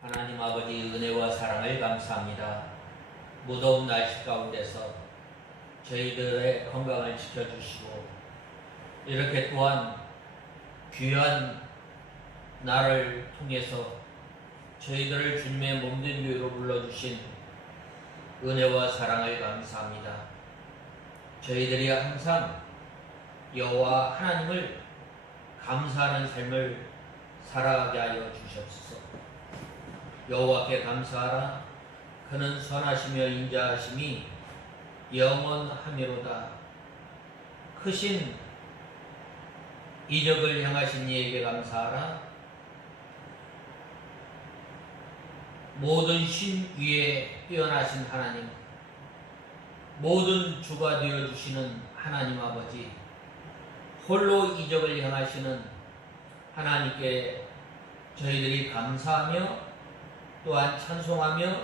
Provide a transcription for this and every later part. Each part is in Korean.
하나님 아버지 은혜와 사랑을 감사합니다. 무더운 날씨 가운데서 저희들의 건강을 지켜주시고 이렇게 또한 귀한 날을 통해서 저희들을 주님의 몸된 교회로 불러주신 은혜와 사랑을 감사합니다. 저희들이 항상 여호와 하나님을 감사하는 삶을 살아가게 하여 주시옵소서. 여호와께 감사하라. 그는 선하시며 인자하심이 영원하미로다. 크신 이적을 향하신 이에게 감사하라. 모든 신 위에 뛰어나신 하나님, 모든 주가 되어주시는 하나님 아버지, 홀로 이적을 향하시는 하나님께 저희들이 감사하며 또한 찬송하며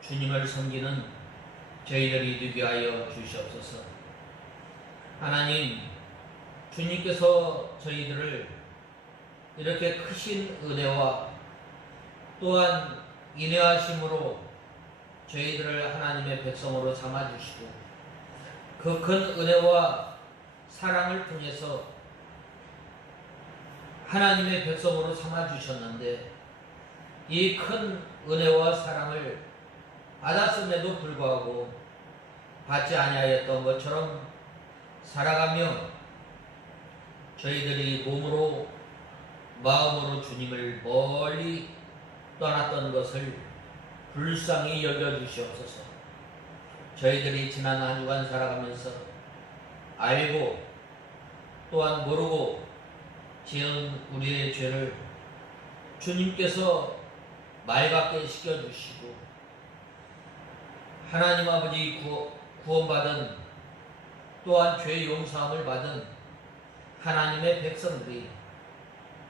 주님을 섬기는 저희들이 되게 하여 주시옵소서. 하나님, 주님께서 저희들을 이렇게 크신 은혜와 또한 인내하심으로 저희들을 하나님의 백성으로 삼아주시고 그 큰 은혜와 사랑을 통해서 하나님의 백성으로 삼아주셨는데 이 큰 은혜와 사랑을 받았음에도 불구하고 받지 아니하였던 것처럼 살아가며 저희들이 몸으로 마음으로 주님을 멀리 떠났던 것을 불쌍히 여겨주시옵소서. 저희들이 지난 한 주간 살아가면서 알고 또한 모르고 지은 우리의 죄를 주님께서 맑게 씻겨주시고 하나님 아버지 구원받은 또한 죄 용서함을 받은 하나님의 백성들이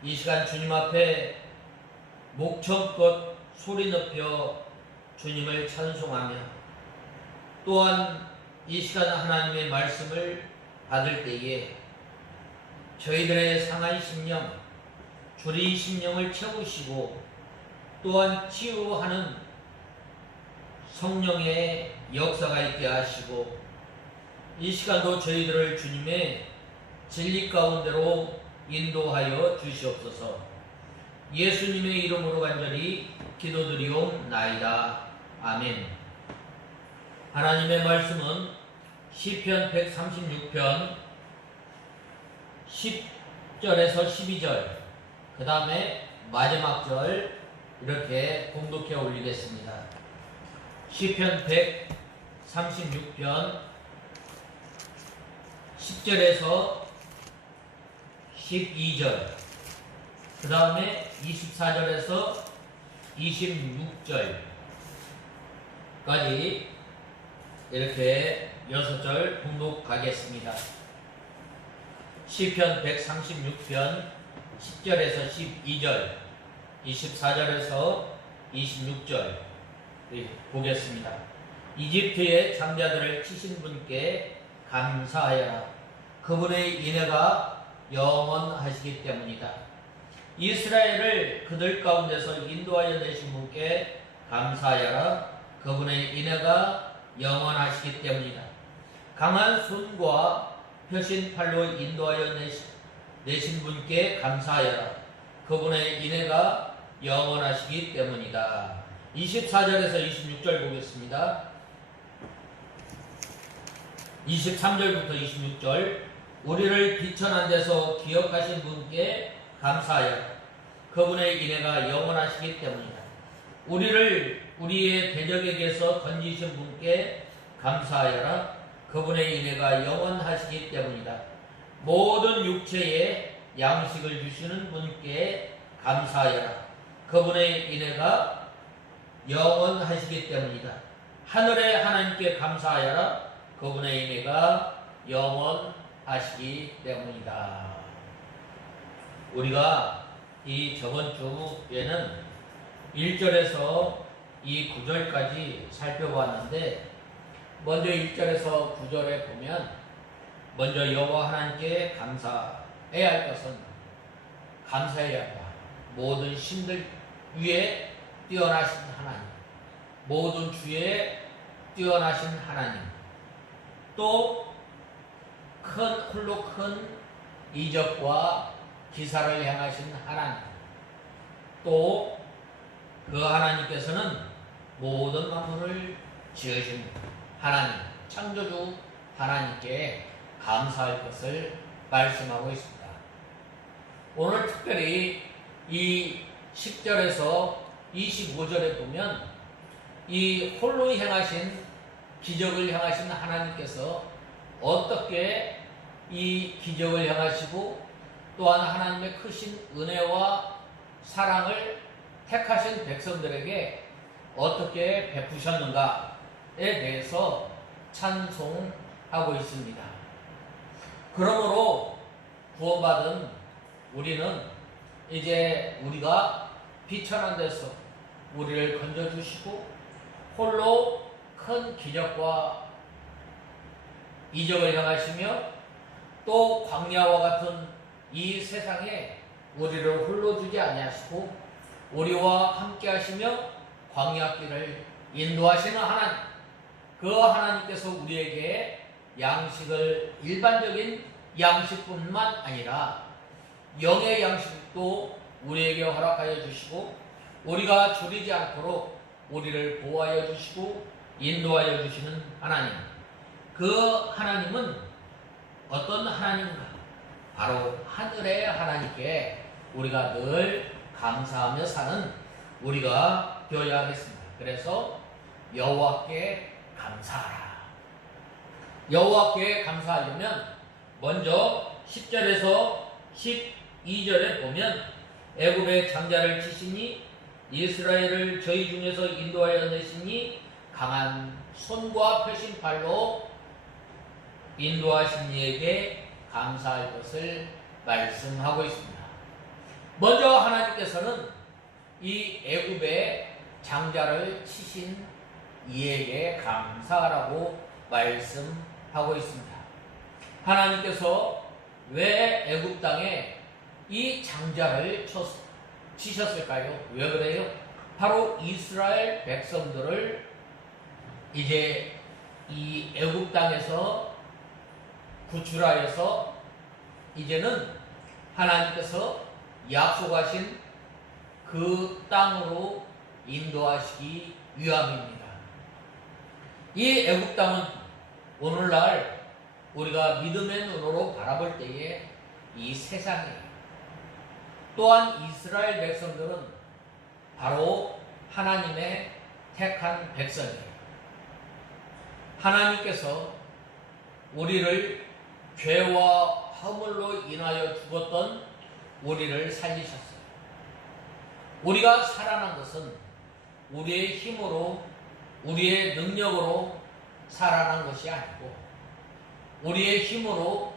이 시간 주님 앞에 목청껏 소리 높여 주님을 찬송하며 또한 이 시간 하나님의 말씀을 받을 때에 저희들의 상한 심령, 주린 심령을 채우시고 또한 치유하는 성령의 역사가 있게 하시고 이 시간도 저희들을 주님의 진리 가운데로 인도하여 주시옵소서. 예수님의 이름으로 간절히 기도드리옵나이다. 아멘. 하나님의 말씀은 시편 136편 10절에서 12절 그 다음에 마지막 절 이렇게 봉독해 올리겠습니다. 시편 136편 10절에서 12절 그 다음에 24절에서 26절까지 이렇게 6절 봉독하겠습니다. 시편 136편 10절에서 12절 24절에서 26절 보겠습니다. 이집트의 장자들을 치신 분께 감사하여라. 그분의 인애가 영원하시기 때문이다. 이스라엘을 그들 가운데서 인도하여 내신 분께 감사하여라. 그분의 인애가 영원하시기 때문이다. 강한 손과 펴신 팔로 인도하여 내신 분께 감사하여라. 그분의 인애가 영원하시기 때문이다. 24절에서 26절 보겠습니다. 23절부터 26절 우리를 비천한 데서 기억하신 분께 감사하여라. 그분의 인애가 영원하시기 때문이다. 우리를 우리의 대적에게서 건지신 분께 감사하여라. 그분의 인애가 영원하시기 때문이다. 모든 육체에 양식을 주시는 분께 감사하여라. 그분의 인애가 영원하시기 때문이다. 하늘의 하나님께 감사하여라. 그분의 인애가 영원하시기 때문이다. 우리가 이 저번 주에는 1절에서 이 9절까지 살펴보았는데 먼저 1절에서 9절에 보면 먼저 여호와 하나님께 감사해야 할 것은 감사해야 한다. 모든 신들 위에 뛰어나신 하나님, 모든 주에 뛰어나신 하나님, 또 홀로 큰 이적과 기사를 행하신 하나님, 또 그 하나님께서는 모든 만물을 지으신 하나님, 창조주 하나님께 감사할 것을 말씀하고 있습니다. 오늘 특별히 이 10절에서 25절에 보면 이 홀로 행하신 기적을 행하신 하나님께서 어떻게 이 기적을 행하시고 또한 하나님의 크신 은혜와 사랑을 택하신 백성들에게 어떻게 베푸셨는가에 대해서 찬송하고 있습니다. 그러므로 구원받은 우리는 이제 우리가 비천한 데서 우리를 건져주시고 홀로 큰 기적과 이적을 행하시며 또 광야와 같은 이 세상에 우리를 홀로 두지 아니하시고 우리와 함께 하시며 광야길을 인도하시는 하나님, 그 하나님께서 우리에게 양식을 일반적인 양식뿐만 아니라 영의 양식도 우리에게 허락하여 주시고 우리가 줄이지 않도록 우리를 보호하여 주시고 인도하여 주시는 하나님, 그 하나님은 어떤 하나님인가? 바로 하늘의 하나님께 우리가 늘 감사하며 사는 우리가 되어야 하겠습니다. 그래서 여호와께 감사하라. 여호와께 감사하려면 먼저 10절에서 12절에 보면 애굽의 장자를 치시니 이스라엘을 저희 중에서 인도하여 내시니 강한 손과 펴신 팔로 인도하신 이에게 감사할 것을 말씀하고 있습니다. 먼저 하나님께서는 이 애굽의 장자를 치신 이에게 감사하라고 말씀하고 있습니다. 하나님께서 왜 애굽 땅에 이 장자를 치셨을까요? 왜 그래요? 바로 이스라엘 백성들을 이제 이 애굽 땅에서 구출하여서 이제는 하나님께서 약속하신 그 땅으로 인도하시기 위함입니다. 이 애굽 땅은 오늘날 우리가 믿음의 눈으로 바라볼 때에 이 세상이에요. 또한 이스라엘 백성들은 바로 하나님의 택한 백성이에요. 하나님께서 우리를 죄와 허물로 인하여 죽었던 우리를 살리셨어요. 우리가 살아난 것은 우리의 힘으로, 우리의 능력으로 살아난 것이 아니고 우리의 힘으로,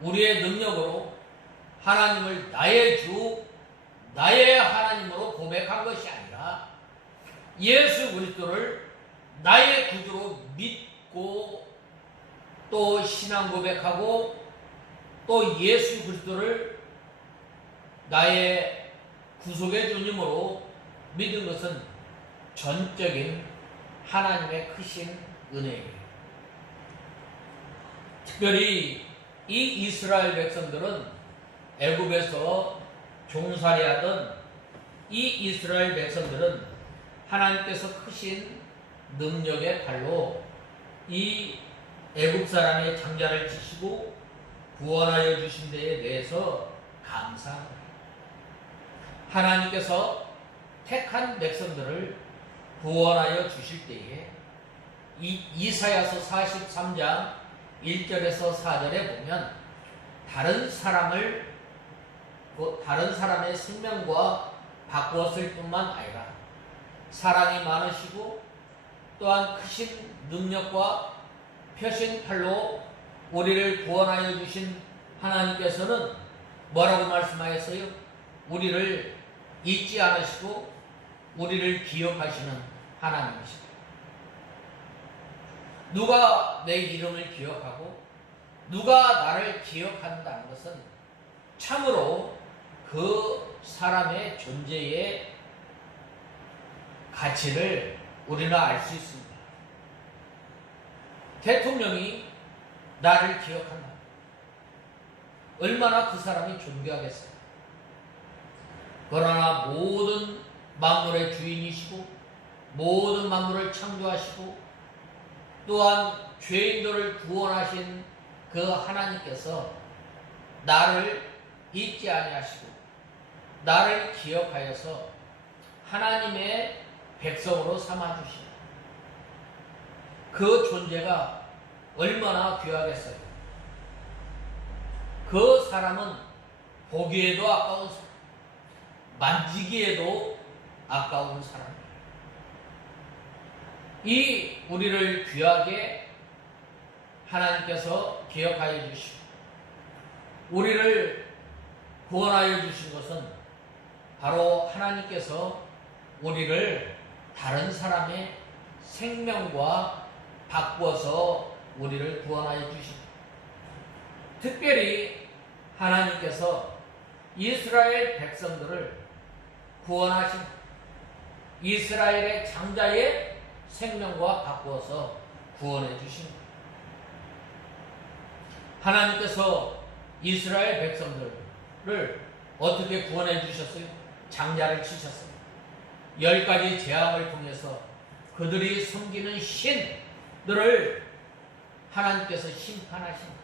우리의 능력으로 하나님을 나의 주, 나의 하나님으로 고백한 것이 아니라 예수 그리스도를 나의 구주로 믿고 또 신앙 고백하고 또 예수 그리스도를 나의 구속의 주님으로 믿은 것은 전적인 하나님의 크신 은혜예요. 특별히 이 이스라엘 백성들은 애굽에서 종살이하던 이 이스라엘 백성들은 하나님께서 크신 능력의 팔로 이 애굽 사람의 장자를 치시고 구원하여 주신 데에 대해서 감사합니다. 하나님께서 택한 백성들을 구원하여 주실 때에 이사야서 43장 1절에서 4절에 보면 다른 사람의 생명과 바꾸었을 뿐만 아니라 사랑이 많으시고 또한 크신 능력과 펴신 팔로 우리를 구원하여 주신 하나님께서는 뭐라고 말씀하였어요? 우리를 잊지 않으시고 우리를 기억하시는 하나님이십니다. 누가 내 이름을 기억하고 누가 나를 기억한다는 것은 참으로 그 사람의 존재에 가치를 우리는 알 수 있습니다. 대통령이 나를 기억한다. 얼마나 그 사람이 존귀하겠어요. 그러나 모든 만물의 주인이시고 모든 만물을 창조하시고 또한 죄인들을 구원하신 그 하나님께서 나를 잊지 아니하시고 나를 기억하여서 하나님의 백성으로 삼아주시는 그 존재가 얼마나 귀하겠어요. 그 사람은 보기에도 아까운 사람, 만지기에도 아까운 사람이에요. 이 우리를 귀하게 하나님께서 기억하여 주시고 우리를 구원하여 주신 것은 바로 하나님께서 우리를 다른 사람의 생명과 바꾸어서 우리를 구원하여 주십니다. 특별히 하나님께서 이스라엘 백성들을 구원하신 이스라엘의 장자의 생명과 바꾸어서 구원해 주십니다. 하나님께서 이스라엘 백성들을 어떻게 구원해 주셨어요? 장자를 치셨어요. 10가지 재앙을 통해서 그들이 섬기는 신들을 하나님께서 심판하십니다.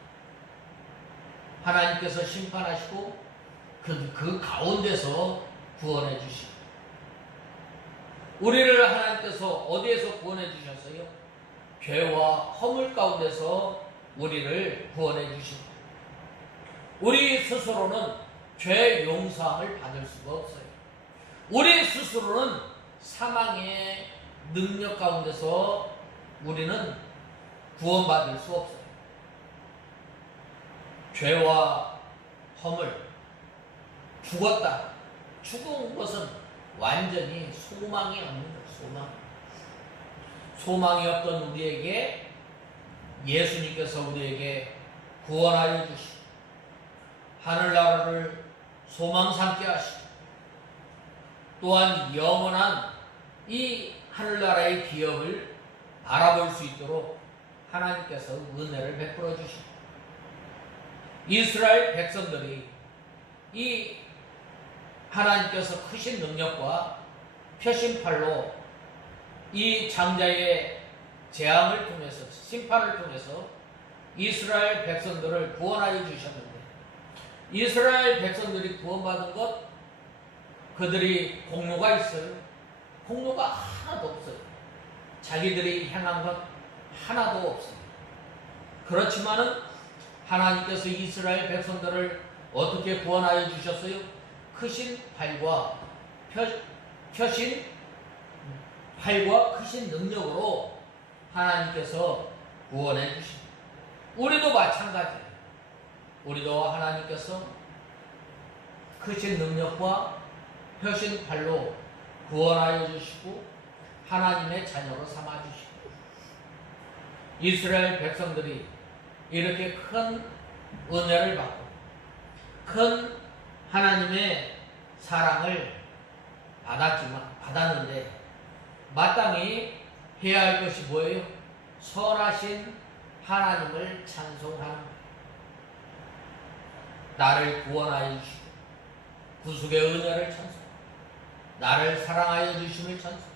하나님께서 심판하시고 그 가운데서 구원해 주시고 우리를 하나님께서 어디에서 구원해 주셨어요? 죄와 허물 가운데서 우리를 구원해 주십니다. 우리 스스로는 죄 용서함을 받을 수가 없어요. 우리 스스로는 사망의 능력 가운데서 우리는 구원받을 수 없어요. 죄와 허물, 죽었다. 죽은 것은 완전히 소망이 없는 거예요. 소망이 없던 우리에게 예수님께서 우리에게 구원하여 주시고 하늘나라를 소망 삼게 하시고 또한 영원한 이 하늘나라의 기업을 바라볼 수 있도록 하나님께서 은혜를 베풀어 주시고 이스라엘 백성들이 이 하나님께서 크신 능력과 표심팔로 이 장자의 재앙을 통해서 심판을 통해서 이스라엘 백성들을 구원하여 주셨는데 이스라엘 백성들이 구원받은 것 그들이 공로가 있어요? 공로가 하나도 없어요. 자기들이 행한 것 하나도 없어요. 그렇지만은 하나님께서 이스라엘 백성들을 어떻게 구원하여 주셨어요? 크신 팔과 펴신 팔과 크신 능력으로 하나님께서 구원해 주십니다. 우리도 마찬가지예요. 우리도 하나님께서 크신 능력과 펴신 팔로 구원하여 주시고 하나님의 자녀로 삼아 주시고 이스라엘 백성들이 이렇게 큰 은혜를 받고 큰 하나님의 사랑을 받았는데 마땅히 해야 할 것이 뭐예요? 선하신 하나님을 찬송하는 것. 나를 구원하여 주시고 구속의 은혜를 찬송, 나를 사랑하여 주심을 찬송,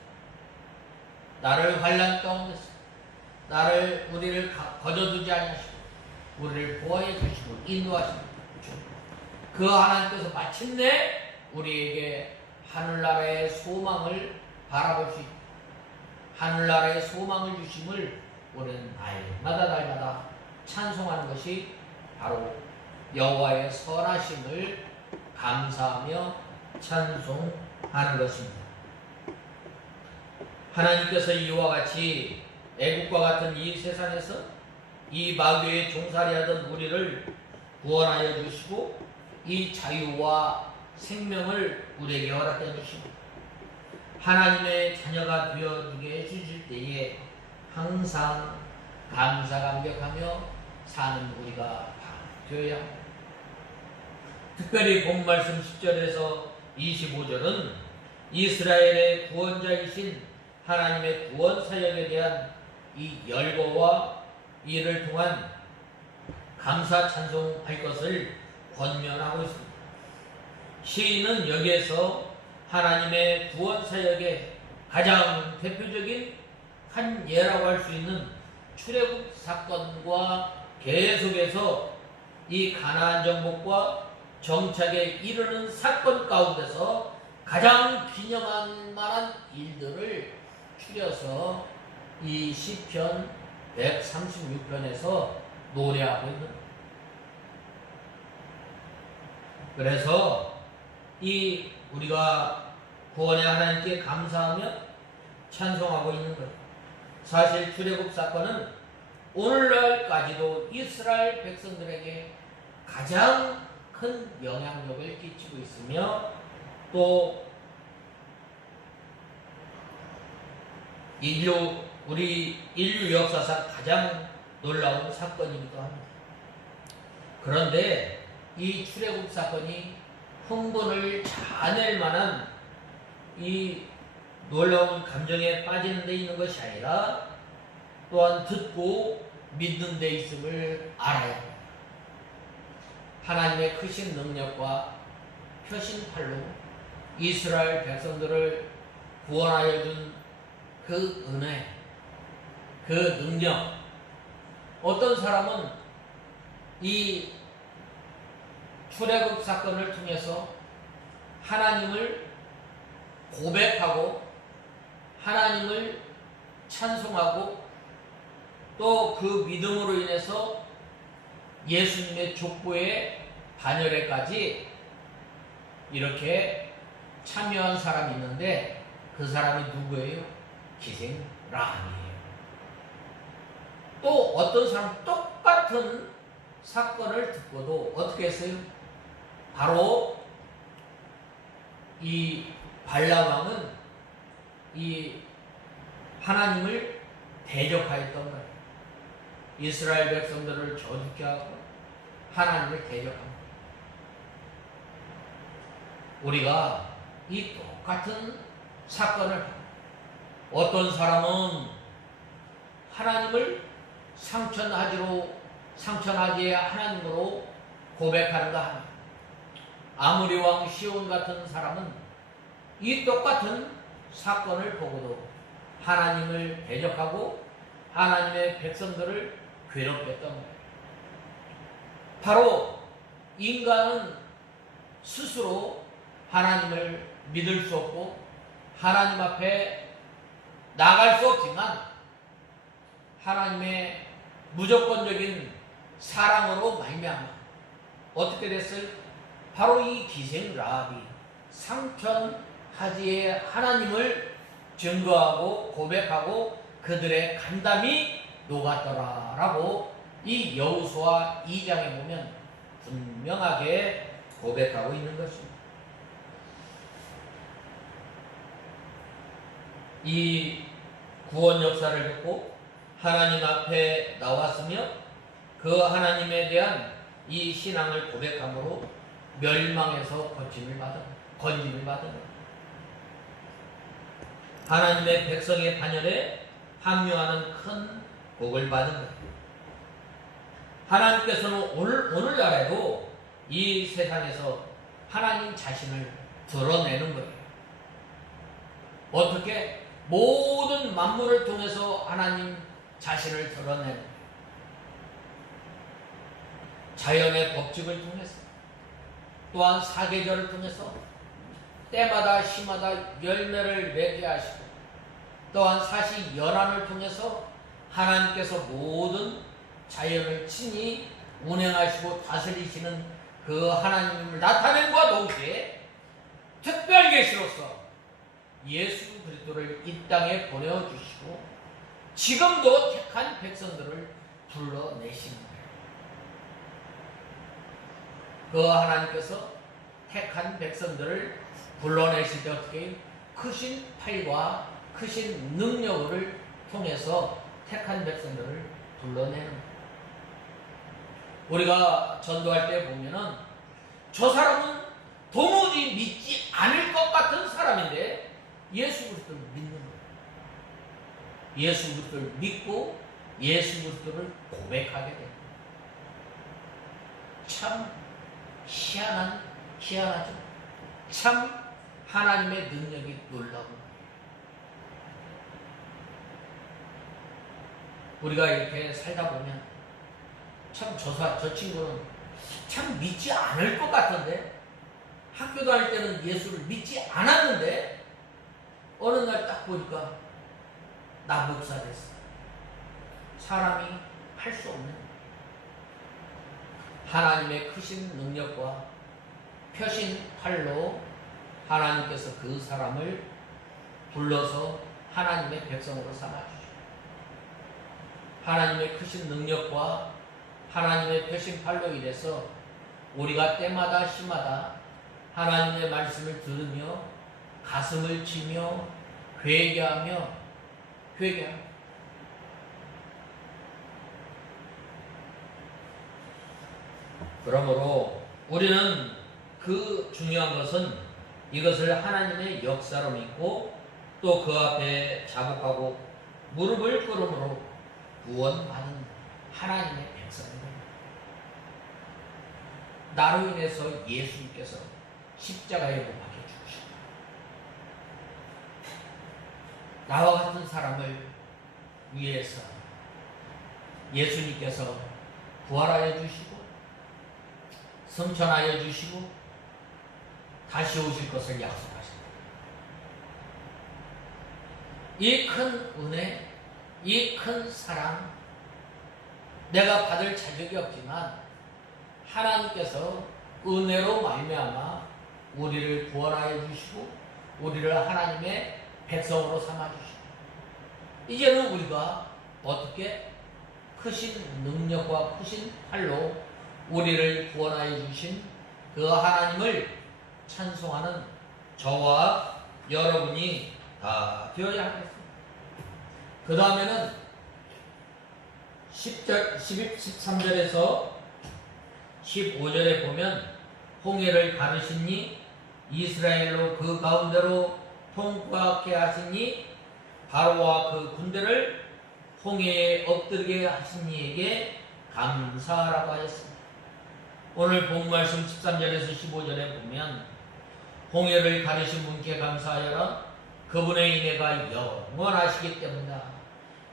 나를 환난 가운데서 우리를 거저두지 아니하시고 우리를 보호해 주시고 인도하시고 그 하나님께서 마침내 우리에게 하늘나라의 소망을 바라볼 수 있고 하늘나라의 소망을 주심을 우리는 날마다 찬송하는 것이 바로 여호와의 선하심을 감사하며 찬송하는 것입니다. 하나님께서 이와 같이 애국과 같은 이 세상에서 이 마귀의 종살이하던 우리를 구원하여 주시고 이 자유와 생명을 우리에게 허락해 주시고 하나님의 자녀가 되어주게 해주실 때에 항상 감사 감격하며 사는 우리가 되어야 합니다. 특별히 본 말씀 10절에서 25절은 이스라엘의 구원자이신 하나님의 구원 사역에 대한 이 열거와 이를 통한 감사 찬송할 것을 권면하고 있습니다. 시인은 여기에서 하나님의 구원 사역의 가장 대표적인 한 예라고 할 수 있는 출애굽 사건과 계속해서 이 가나안 정복과 정착에 이르는 사건 가운데서 가장 기념할 만한 일들을 추려서 이 시편 136편에서 노래하고 있는 거예요. 그래서 이 우리가 구원의 하나님께 감사하며 찬송하고 있는 거예요. 사실 출애굽 사건은 오늘날까지도 이스라엘 백성들에게 가장 큰 영향력을 끼치고 있으며 또 우리 인류 역사상 가장 놀라운 사건이기도 합니다. 그런데 이 출애굽 사건이 흥분을 자아낼 만한 이 놀라운 감정에 빠지는 데 있는 것이 아니라 또한 듣고 믿는 데 있음을 알아야 합니다. 하나님의 크신 능력과 펴신 팔로 이스라엘 백성들을 구원하여 준 그 은혜, 그 능력. 어떤 사람은 이 출애굽 사건을 통해서 하나님을 고백하고 하나님을 찬송하고 또 그 믿음으로 인해서 예수님의 족보의 반열에까지 이렇게 참여한 사람이 있는데 그 사람이 누구예요? 기생 라합이에요. 또 어떤 사람 똑같은 사건을 듣고도 어떻게 했어요? 바로 이 발람 왕은 이 하나님을 대적하였던 거예요. 이스라엘 백성들을 저주케 하고 하나님을 대적합니다. 우리가 이 똑같은 사건을 어떤 사람은 하나님을 상천하지의 하나님으로 고백하는가 합니다. 아모리 왕 시온 같은 사람은 이 똑같은 사건을 보고도 하나님을 대적하고 하나님의 백성들을 괴롭혔던 거예요. 바로 인간은 스스로 하나님을 믿을 수 없고 하나님 앞에 나갈 수 없지만 하나님의 무조건적인 사랑으로 말미암아 어떻게 됐어요? 바로 이 기생 라합이 상천하지의 하나님을 증거하고 고백하고 그들의 간담이 녹았더라라고 이 여호수아 2장에 보면 분명하게 고백하고 있는 것입니다. 이 구원 역사를 듣고 하나님 앞에 나왔으며 그 하나님에 대한 이 신앙을 고백함으로 멸망에서 건짐을 받은 것. 하나님의 백성의 반열에 합류하는 큰 복을 받은 것. 하나님께서는 오늘날에도 이 세상에서 하나님 자신을 드러내는 거예요. 어떻게? 모든 만물을 통해서 하나님 자신을 드러내는 거예요. 자연의 법칙을 통해서 또한 사계절을 통해서 때마다 시마다 열매를 맺게 하시고 또한 사시 연한을 통해서 하나님께서 모든 자연을 친히 운행하시고 다스리시는 그 하나님을 나타낸과 동시에 특별 계시로서 예수 그리스도를 이 땅에 보내주시고 지금도 택한 백성들을 불러내시는 거예요. 그 하나님께서 택한 백성들을 불러내실 때 어떻게 크신 팔과 크신 능력을 통해서 택한 백성들을 불러내는 거예요. 우리가 전도할 때 보면은 저 사람은 도무지 믿지 않을 것 같은 사람인데 예수 그리스도를 믿는 거예요. 예수 그리스도를 믿고 예수 그리스도를 고백하게 됩니다. 참 희한하죠. 참 하나님의 능력이 놀라고. 우리가 이렇게 살다 보면 참 저 친구는 참 믿지 않을 것 같은데, 학교 다닐 때는 예수를 믿지 않았는데 어느 날 딱 보니까 나 목사 됐어. 사람이 할 수 없는 하나님의 크신 능력과 펴신 팔로 하나님께서 그 사람을 불러서 하나님의 백성으로 삼아주시고, 하나님의 크신 능력과 하나님의 펴신 팔로 인해서 우리가 때마다 시마다 하나님의 말씀을 들으며 가슴을 치며 회개하며 그러므로 우리는 그 중요한 것은 이것을 하나님의 역사로 믿고 또 그 앞에 자복하고 무릎을 꿇음으로 구원받은 하나님의 백성입니다. 나로 인해서 예수님께서 십자가에 못 박혀 죽으셨다. 나와 같은 사람을 위해서 예수님께서 부활하여 주시고 성천하여 주시고 다시 오실 것을 약속하십니다. 이 큰 은혜, 이 큰 사랑, 내가 받을 자격이 없지만 하나님께서 은혜로 말미암아 우리를 구원하여 주시고 우리를 하나님의 백성으로 삼아 주시고, 이제는 우리가 어떻게 크신 능력과 크신 팔로 우리를 구원하여 주신 그 하나님을 찬송하는 저와 여러분이 다 되어야 하겠습니다. 그 다음에는 13절에서 15절에 보면 홍해를 가르시니 이스라엘로 그 가운데로 통과하게 하시니 바로와 그 군대를 홍해에 엎드리게 하신 이에게 감사하라고 하였습니다. 오늘 본 말씀 13절에서 15절에 보면 홍해를 가르신 분께 감사하여라. 그분의 인애가 영원하시기 때문이다.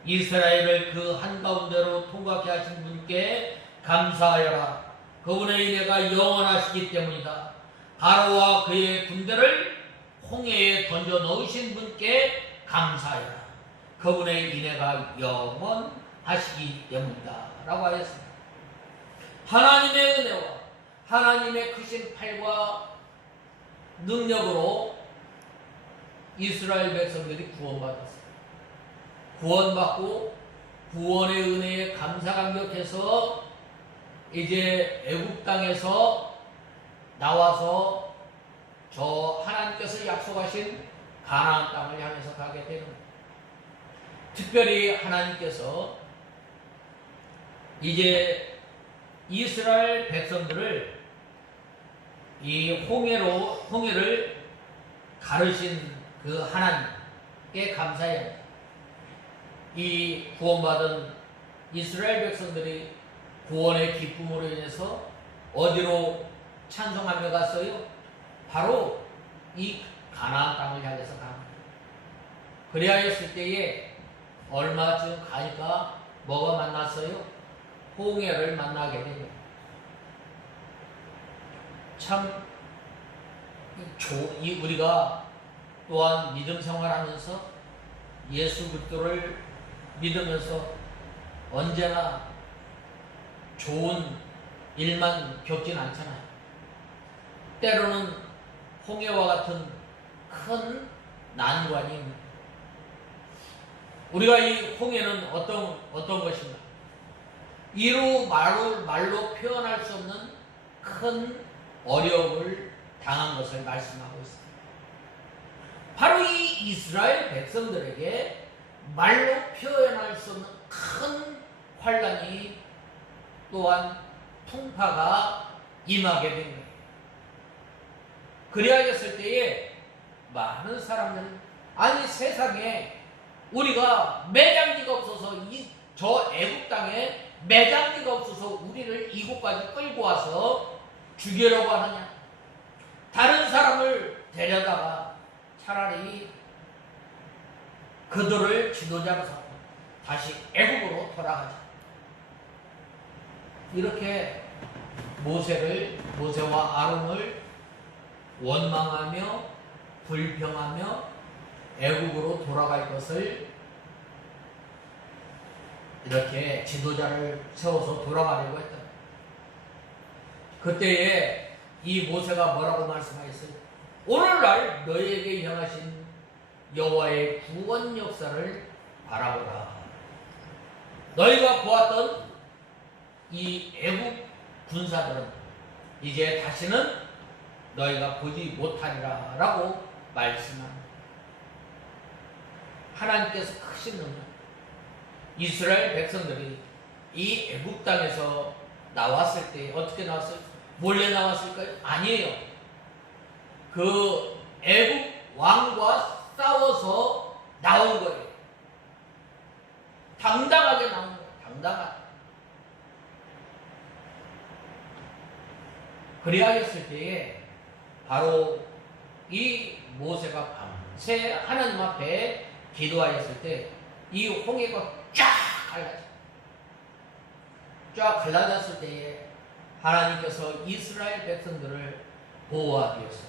이스라엘을 그 한가운데로 통과하게 하신 분께 감사하여라. 그분의 인애가 영원하시기 때문이다. 바로와 그의 군대를 홍해에 던져 넣으신 분께 감사하여라. 그분의 인애가 영원하시기 때문이다 라고 하였습니다. 하나님의 은혜와 하나님의 크신 팔과 능력으로 이스라엘 백성들이 구원받았어요. 구원받고 구원의 은혜에 감사 감격해서 이제 애굽 땅에서 나와서 저 하나님께서 약속하신 가나안 땅을 향해서 가게 되는 거예요. 특별히 하나님께서 이제 이스라엘 백성들을 이 홍해를 가르신 그 하나님께 감사해야 합니다. 이 구원받은 이스라엘 백성들이 구원의 기쁨으로 인해서 어디로 찬송하며 갔어요? 바로 이 가나안 땅을 향해서 갑니다. 그리하였을 때에 얼마쯤 가니까 뭐가 만났어요? 홍해를 만나게 됩니다. 참 우리가 또한 믿음 생활하면서 예수 그리스도를 믿으면서 언제나 좋은 일만 겪진 않잖아요. 때로는 홍해와 같은 큰 난관이 우리가 이 홍해는 어떤 것인가? 이루 말로 표현할 수 없는 큰 어려움을 당한 것을 말씀하고 있습니다. 바로 이 이스라엘 백성들에게 말로 표현할 수 없는 큰 환난이 또한 풍파가 임하게 된 거예요. 그리하였을 때에 많은 사람들, 아니 세상에 우리가 매장지가 없어서 저 애국 땅에 매장지가 없어서 우리를 이곳까지 끌고 와서 죽이려고 하느냐? 다른 사람을 데려다가 차라리 그들을 지도자로 삼고 다시 애국으로 돌아가자. 이렇게 모세와 아론을 원망하며 불평하며 애국으로 돌아갈 것을 이렇게 지도자를 세워서 돌아가려고 했다. 그때에 이 모세가 뭐라고 말씀하였어요? 오늘날 너희에게 행하신 여호와의 구원 역사를 바라보라. 너희가 보았던 이 애국 군사들은 이제 다시는 너희가 보지 못하리라 라고 말씀합니다. 하나님께서 크신 능력, 이스라엘 백성들이 이 애국 땅에서 나왔을 때 어떻게 나왔어요? 몰래 나왔을까요? 아니에요. 그 애국 왕과 싸워서 나온 거예요. 당당하게 나온 거예요. 당당하게. 그리하였을 때에 바로 이 모세가 밤새 하나님 앞에 기도하였을 때 이 홍해가 쫙 갈라졌을 때에 하나님께서 이스라엘 백성들을 보호하기 위해서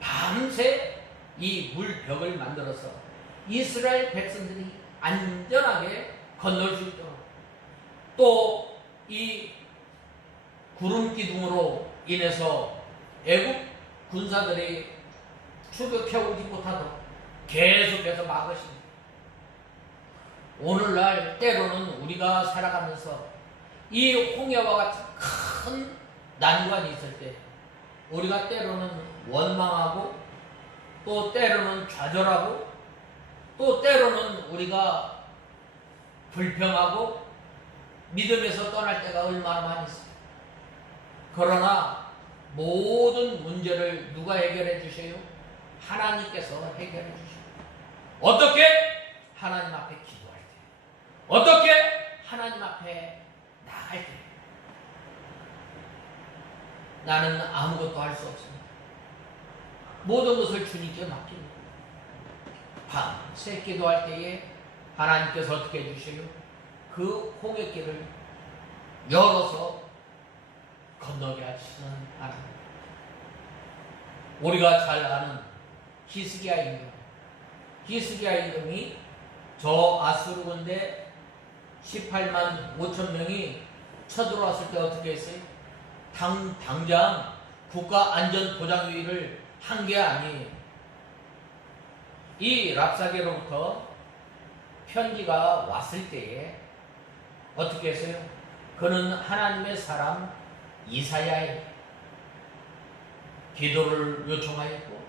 밤새 이 물벽을 만들어서 이스라엘 백성들이 안전하게 건널 수 있도록, 또 이 구름 기둥으로 인해서 애국 군사들이 추격해오지 못하도록 계속해서 막으십니다. 오늘날 때로는 우리가 살아가면서 이 홍해와 같은 큰 난관이 있을 때 우리가 때로는 원망하고 또 때로는 좌절하고 또 때로는 우리가 불평하고 믿음에서 떠날 때가 얼마나 많이 있어요. 그러나 모든 문제를 누가 해결해 주셔요? 하나님께서 해결해 주셔요. 어떻게? 하나님 앞에 기도할 때. 어떻게? 하나님 앞에 나갈 때. 나는 아무것도 할 수 없습니다. 모든 것을 주님께 맡깁니다. 밤새 기도할 때에 하나님께서 어떻게 해주셔요? 그 홍해길을 열어서 건너게 하시는 하나님. 우리가 잘 아는 히스기야 임금. 히스기야 임금이 저 아수르 군대 18만 5천 명이 쳐들어왔을 때 어떻게 했어요? 당장 국가안전보장회의를 한 게 아니에요. 이 랍사게로부터 편지가 왔을 때에 어떻게 했어요? 그는 하나님의 사람 이사야의 기도를 요청하였고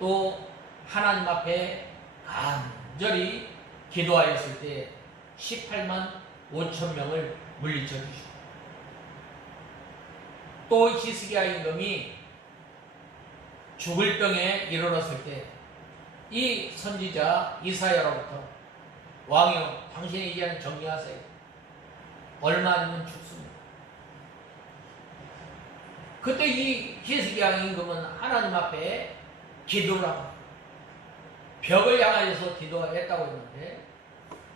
또 하나님 앞에 간절히 기도하였을 때 18만 5천 명을 물리쳐 주시고 또 히스기야 임금이 죽을 병에 이르렀을 때 이 선지자 이사야로부터 왕이여 당신의 이제는 정리하세요. 얼마 아니면 죽습니다. 그때 이 히스기야 임금은 하나님 앞에 기도를 하고 벽을 향하여서 기도했다고 했는데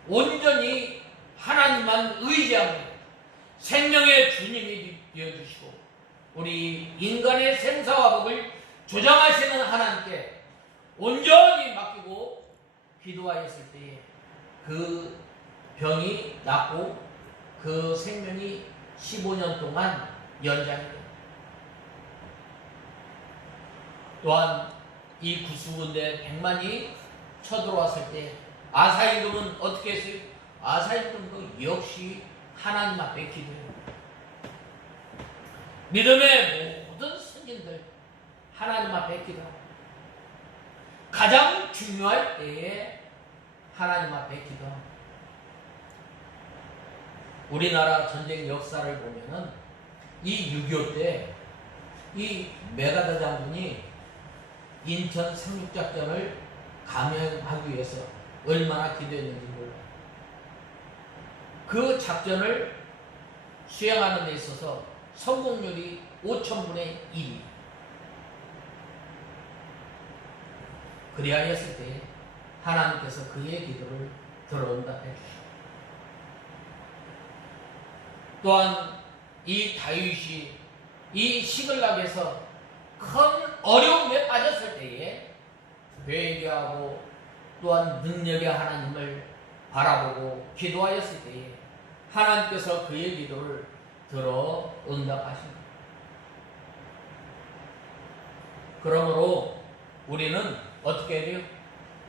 온전히 하나님만 의지합니다. 생명의 주님이 되어주시고 우리 인간의 생사와 복을 조장하시는 하나님께 온전히 맡기고 기도하였을 때에 그 병이 낫고 그 생명이 15년 동안 연장이 됩니다. 또한 이 구수군대 100만이 쳐들어왔을 때 아사 임금은 어떻게 했어요? 아사 임금도 역시 하나님 앞에 기도해요. 믿음의 모든 선진들 하나님 앞에 기도합니다. 가장 중요할 때에 하나님 앞에 기도합니다. 우리나라 전쟁 역사를 보면은 이 6.25 때 이 메가더 장군이 인천 상륙작전을 감행하기 위해서 얼마나 기도했는지 몰라요. 그 작전을 수행하는 데 있어서 성공률이 5000분의 1이. 그리하였을 때 하나님께서 그의 기도를 들어온답해 주시고, 또한 이 다윗이 이 시글락에서 큰 어려움에 빠졌을 때에 회개하고 또한 능력의 하나님을 바라보고 기도하였을 때에 하나님께서 그의 기도를 들어 응답하십니다. 그러므로 우리는 어떻게 해야 돼요?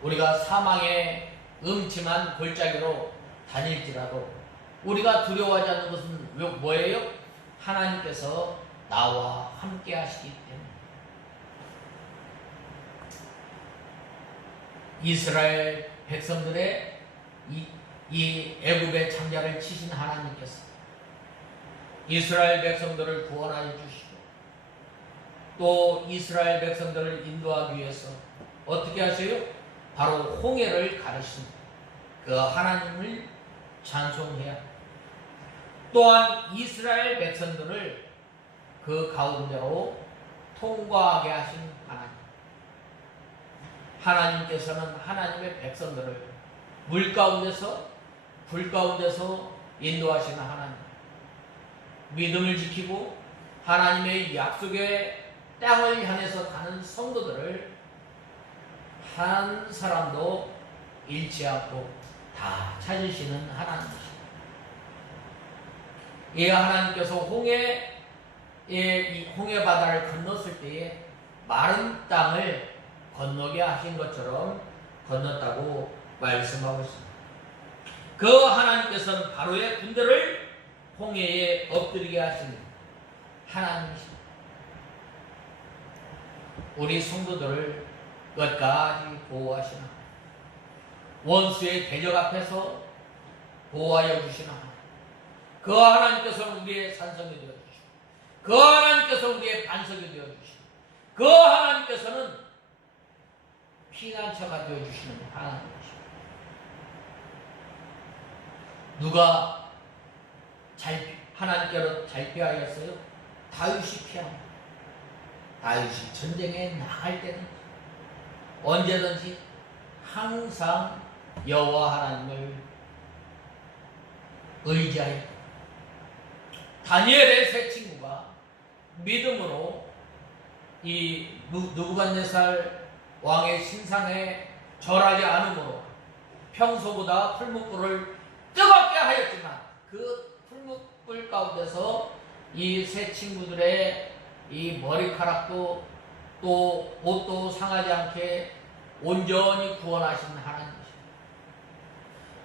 우리가 사망의 음침한 골짜기로 다닐지라도 우리가 두려워하지 않는 것은 뭐예요? 하나님께서 나와 함께 하시기 때문에. 이스라엘 백성들의 이 애굽의 창자를 치신 하나님께서 이스라엘 백성들을 구원하여 주시고, 또 이스라엘 백성들을 인도하기 위해서 어떻게 하세요? 바로 홍해를 가르신 그 하나님을 찬송해야, 또한 이스라엘 백성들을 그 가운데로 통과하게 하신 하나님. 하나님께서는 하나님의 백성들을 물 가운데서 불 가운데서 인도하시는 하나님, 믿음을 지키고 하나님의 약속의 땅을 향해서 가는 성도들을 한 사람도 잃지 않고 다 찾으시는 하나님이십니다. 이 하나님께서 이 홍해 바다를 건넜을 때에 마른 땅을 건너게 하신 것처럼 건넜다고 말씀하고 있습니다. 그 하나님께서는 바로의 군대를 홍해에 엎드리게 하신 하나님이십니다. 우리 성도들을 끝까지 보호하시나, 원수의 대적 앞에서 보호하여 주시나, 그 하나님께서는 우리의 산성이 되어주시고, 그 하나님께서 우리의 반석이 되어주시고, 그 하나님께서는 피난처가 되어주시는 하나님이십니다. 누가 하나님께로 잘 피하였어요? 다윗이 피합니다. 다윗이 전쟁에 나갈 때는 언제든지 항상 여호와 하나님을 의지하였다. 다니엘의 세 친구가 믿음으로 이 느부갓네살 왕의 신상에 절하지 않으므로 평소보다 풀무불을 뜨겁게 하였지만 그 풀무불 가운데서 이 세 친구들의 이 머리카락도 또 옷도 상하지 않게 온전히 구원하신 하나님이십니다.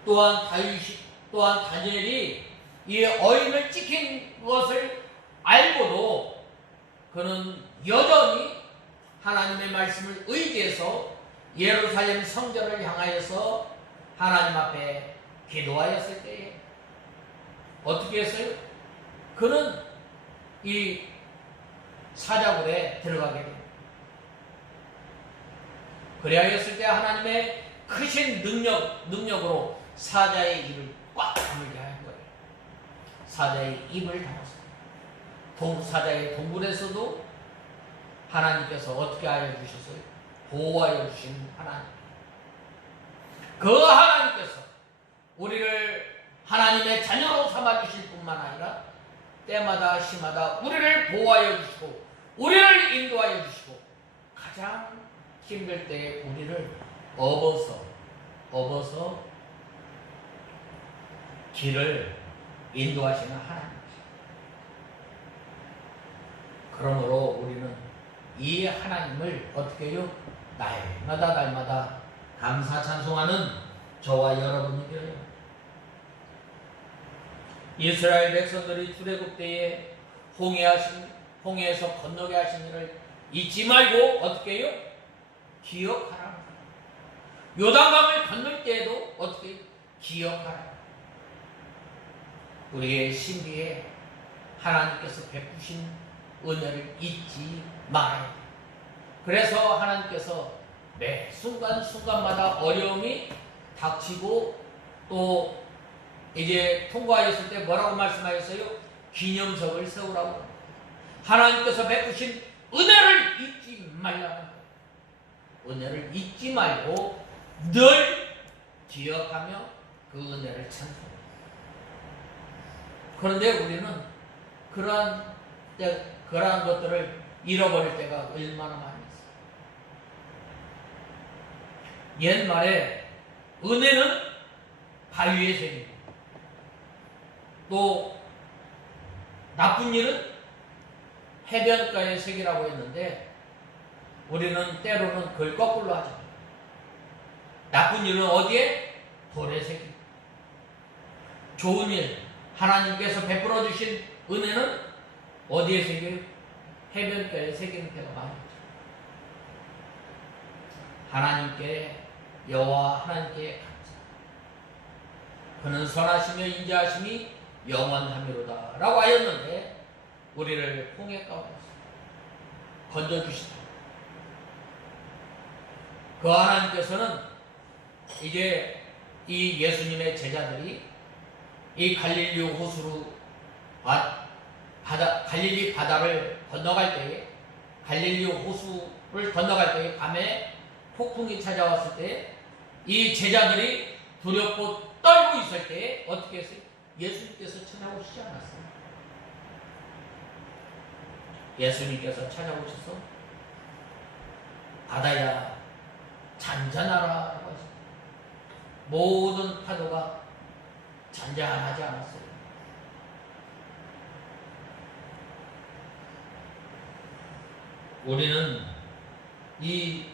또한 다니엘이 이 어인을 찍힌 것을 알고도 그는 여전히 하나님의 말씀을 의지해서 예루살렘 성전을 향하여서 하나님 앞에 기도하였을 때에 어떻게 했어요? 그는 이 사자굴에 들어가게 됩니다. 그리하였을 때 하나님의 크신 능력으로 사자의 입을 꽉 다물게 한 거예요. 사자의 입을 다물었어요. 사자의 동굴에서도 하나님께서 어떻게 하여 주셨어요? 보호하여 주신 하나님. 그 하나님께서 우리를 하나님의 자녀로 삼아 주실 뿐만 아니라 때마다 시마다 우리를 보호하여 주시고 우리를 인도하여 주시고 가장 힘들 때에 우리를 업어서 길을 인도하시는 하나님입니다. 그러므로 우리는 이 하나님을 어떻게 해요? 날마다 감사 찬송하는 저와 여러분이 되어요. 이스라엘 백성들이 출애굽 때에 홍해에서 건너게 하신 일을 잊지 말고 어떻게 해요? 기억하라. 요단강을 건널 때에도 어떻게 기억하라. 우리의 신비에 하나님께서 베푸신 은혜를 잊지 말아야 돼. 그래서 하나님께서 매 순간순간마다 어려움이 닥치고 또 이제 통과하였을 때 뭐라고 말씀하셨어요? 기념석을 세우라고. 하나님께서 베푸신 은혜를 잊지 말라. 은혜를 잊지 말고 늘 기억하며 그 은혜를 찬송해. 그런데 우리는 그러한 것들을 잃어버릴 때가 얼마나 많이 있어요. 옛말에 은혜는 바위에 새기고 또 나쁜 일은 해변가에 새기라고 했는데 우리는 때로는 그걸 거꾸로 하죠. 나쁜 일은 어디에? 돌에 새기고 좋은 일, 하나님께서 베풀어 주신 은혜는 어디에 새겨요? 해변가에 새기는 때가 많이 있죠. 하나님께 여호와 하나님께 감사. 그는 선하시며 인자하심이 영원하미로다 라고 하였는데 우리를 홍해 가운데서 건져주시다. 그 하나님께서는 이제 이 예수님의 제자들이 이 갈릴리 호수로 갈릴리 바다를 건너갈 때에 갈릴리 호수를 건너갈 때에 밤에 폭풍이 찾아왔을 때 이 제자들이 두렵고 떨고 있을 때 어떻게 했어요? 예수님께서 찾아오시지 않았어요. 예수님께서 찾아오셔서 바다야 잔잔하라 라고 하셨어요. 모든 파도가 잔잔하지 않았어요. 우리는 이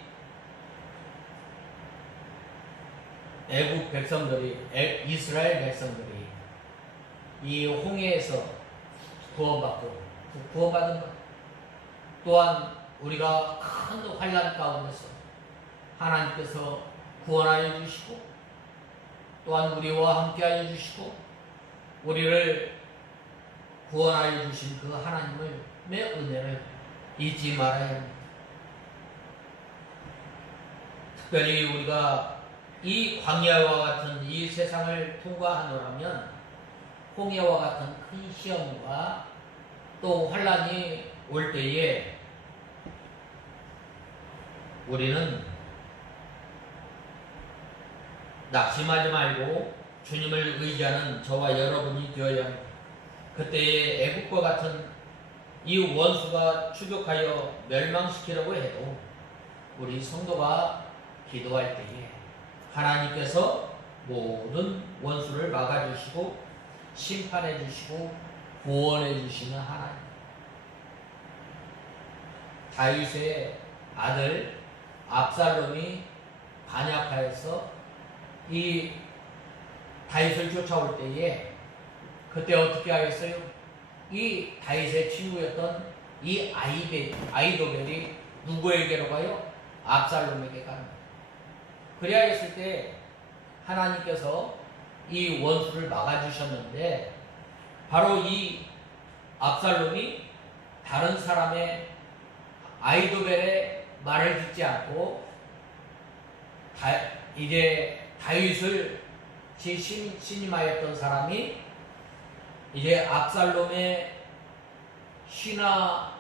애국 백성들이, 이스라엘 백성들이 이 홍해에서 구원받은 것, 또한 우리가 큰 환난 가운데서 하나님께서 구원하여 주시고 또한 우리와 함께하여 주시고 우리를 구원하여 주신 그 하나님의 은혜를 잊지 말아야 합니다. 특별히 우리가 이 광야와 같은 이 세상을 통과하노라면 홍해와 같은 큰 시험과 또 환난이 올 때에 우리는 낙심하지 말고 주님을 의지하는 저와 여러분이 되어야 합니다. 그때에 애국과 같은 이 원수가 추격하여 멸망시키려고 해도 우리 성도가 기도할 때에 하나님께서 모든 원수를 막아주시고 심판해주시고 구원해주시는 하나님. 다윗의 아들 압살롬이 반역하여서 이 다윗을 쫓아올 때에 그때 어떻게 하겠어요? 이 다윗의 친구였던 이 아이도벨이 누구에게로 가요? 압살롬에게 가는 거예요. 그래야 했을 때 하나님께서 이 원수를 막아주셨는데 바로 이 압살롬이 다른 사람의 아이도벨의 말을 듣지 않고 이제 다윗을 신임하였던 사람이 이제 압살롬의 신하로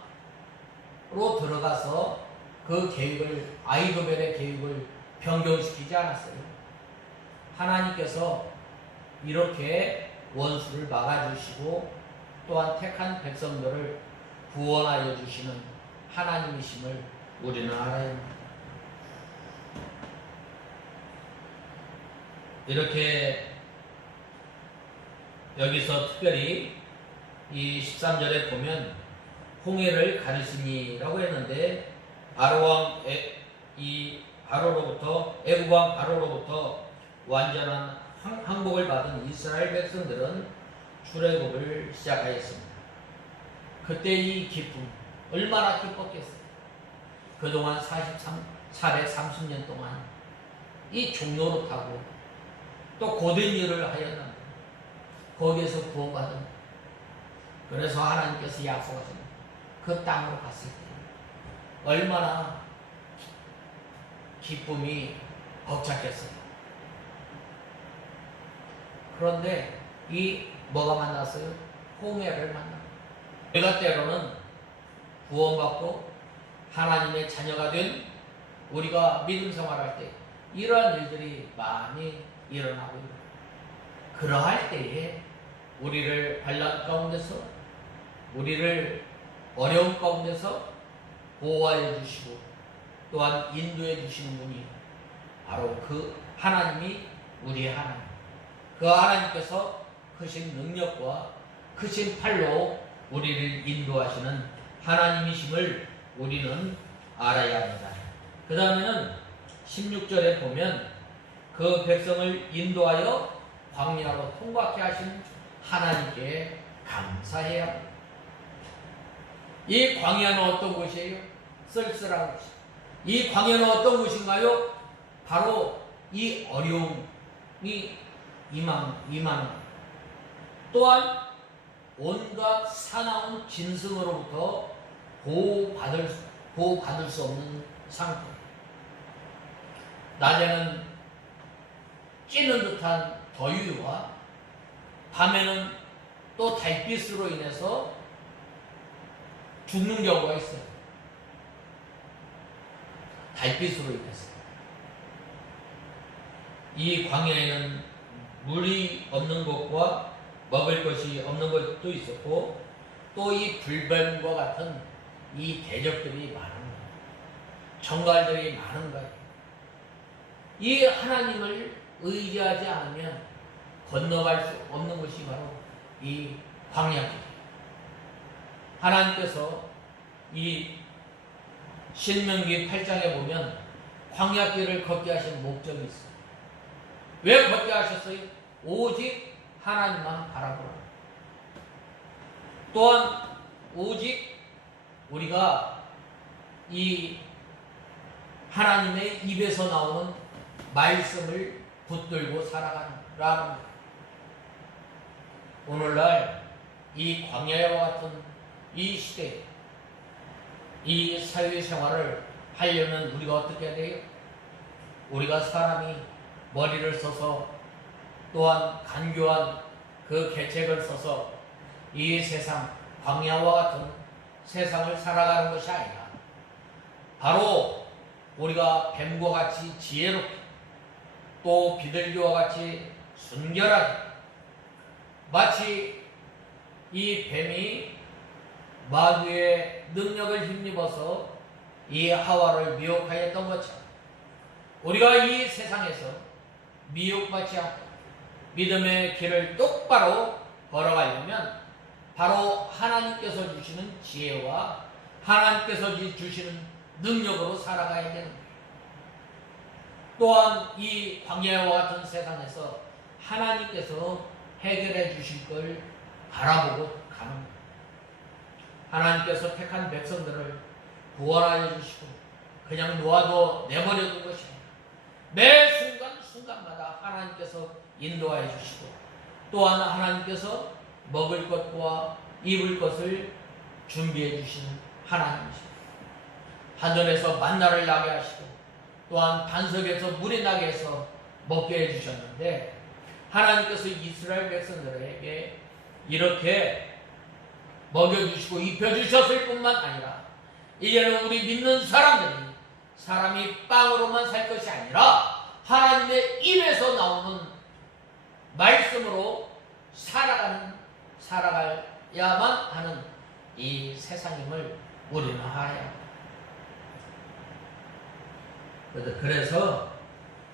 들어가서 그 계획을 아이도벨의 계획을 변경시키지 않았어요. 하나님께서 이렇게 원수를 막아주시고 또한 택한 백성들을 구원하여 주시는 하나님이심을 우리는 알아야 합니다. 이렇게 여기서 특별히 이 13절에 보면 홍해를 가르시니라고 했는데 애국 왕 바로로부터 완전한 항복을 받은 이스라엘 백성들은 출애굽을 시작하였습니다. 그때 이 기쁨 얼마나 기뻤겠어요. 그동안 430년 동안 이 종로를 타고 또 고된 일을 하였는데 거기에서 구원받은. 그래서 하나님께서 약속하십니다. 그 땅으로 갔을 때 얼마나 기쁨이 벅찼겠어요. 그런데 이 뭐가 만났어요? 홍해를 만나. 우리가 때로는 구원받고 하나님의 자녀가 된 우리가 믿음 생활할 때 이러한 일들이 많이 일어나고 있는. 그러할 때에 우리를 환난 가운데서, 우리를 어려운 가운데서 보호하여 주시고 또한 인도해 주시는 분이 바로 그 하나님이 우리의 하나님. 그 하나님께서 크신 능력과 크신 팔로 우리를 인도하시는 하나님이심을 우리는 알아야 합니다. 그 다음에는 16절에 보면 그 백성을 인도하여 광야로 통과케 하신 하나님께 감사해야 합니다. 이 광야는 어떤 곳이에요? 쓸쓸한 곳. 이 광야는 어떤 곳인가요? 바로 이 어려움이 임하는 또한 온갖 사나운 짐승으로부터 보호받을 수 없는 상태. 낮에는 찌는 듯한 더위와 밤에는 또 달빛으로 인해서 죽는 경우가 있어요. 달빛으로 인해서. 이 광야에는 물이 없는 곳과 먹을 것이 없는 것도 있었고 또 이 불뱀과 같은 이 대적들이 많은 거예요. 정갈들이 많은 거예요. 이 하나님을 의지하지 않으면 건너갈 수 없는 것이 바로 이 광야길이에요. 하나님께서 이 신명기 8장에 보면 광야길을 걷게 하신 목적이 있어요. 왜 걷게 하셨어요? 오직 하나님만 바라보라. 또한 오직 우리가 이 하나님의 입에서 나오는 말씀을 붙들고 살아가라는 거예요. 오늘날 이 광야와 같은 이 시대에 이 사회생활을 하려면 우리가 어떻게 해야 돼요? 우리가 사람이 머리를 써서 또한 간교한 그 계책을 써서 이 세상 광야와 같은 세상을 살아가는 것이 아니라 바로 우리가 뱀과 같이 지혜롭게 또 비둘기와 같이 순결하게 마치 이 뱀이 마귀의 능력을 힘입어서 이 하와를 미혹하였던 것처럼 우리가 이 세상에서 미혹받지 않고 믿음의 길을 똑바로 걸어가려면 바로 하나님께서 주시는 지혜와 하나님께서 주시는 능력으로 살아가야 되는 거예요. 또한 이 광야와 같은 세상에서 하나님께서 해결해 주실 걸 바라보고 가는 거예요. 하나님께서 택한 백성들을 구원하여 주시고 그냥 놓아도 내버려둔 것이 아니라 매 순간마다 하나님께서 인도하여 주시고 또한 하나님께서 먹을 것과 입을 것을 준비해 주시는 하나님이십니다. 하늘에서 만나를 나게 하시고 또한 반석에서 물이 나게 해서 먹게 해주셨는데 하나님께서 이스라엘 백성들에게 이렇게 먹여주시고 입혀주셨을 뿐만 아니라 이제는 우리 믿는 사람들이 사람이 빵으로만 살 것이 아니라 하나님의 입에서 나오는 말씀으로 살아가야만 하는 이 세상임을 우리는 알아야 합니다. 그래서